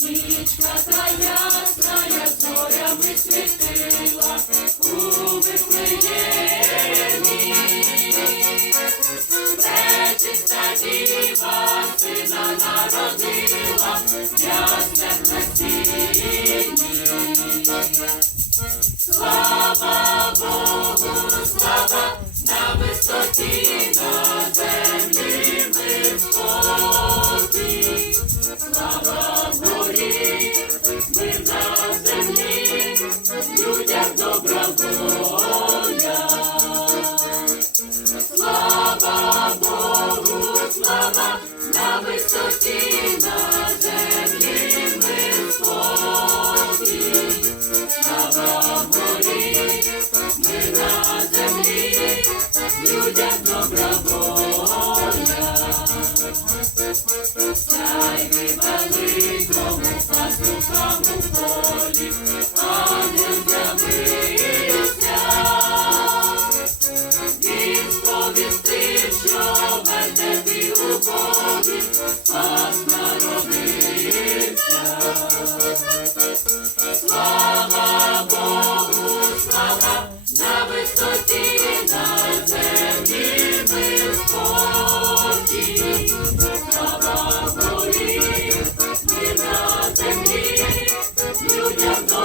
Нічка та ясна зорями світила у Вифлеємі. Пречиста діва сина народила в яснях. Слава Богу, слава на висоті на землі ми. Спокій. Слава горі, мир на землі, людям добра воля. Слава Богу, слава на висоті, на землі мир. Слава горі, ми на землі, людям добра воля. Сяйви великому пастухам у полі, ангел з'явився. Він сповістив, що вертепі у Богі, спас народився. Слава Богу, слава на висоті, на землі мир спокій.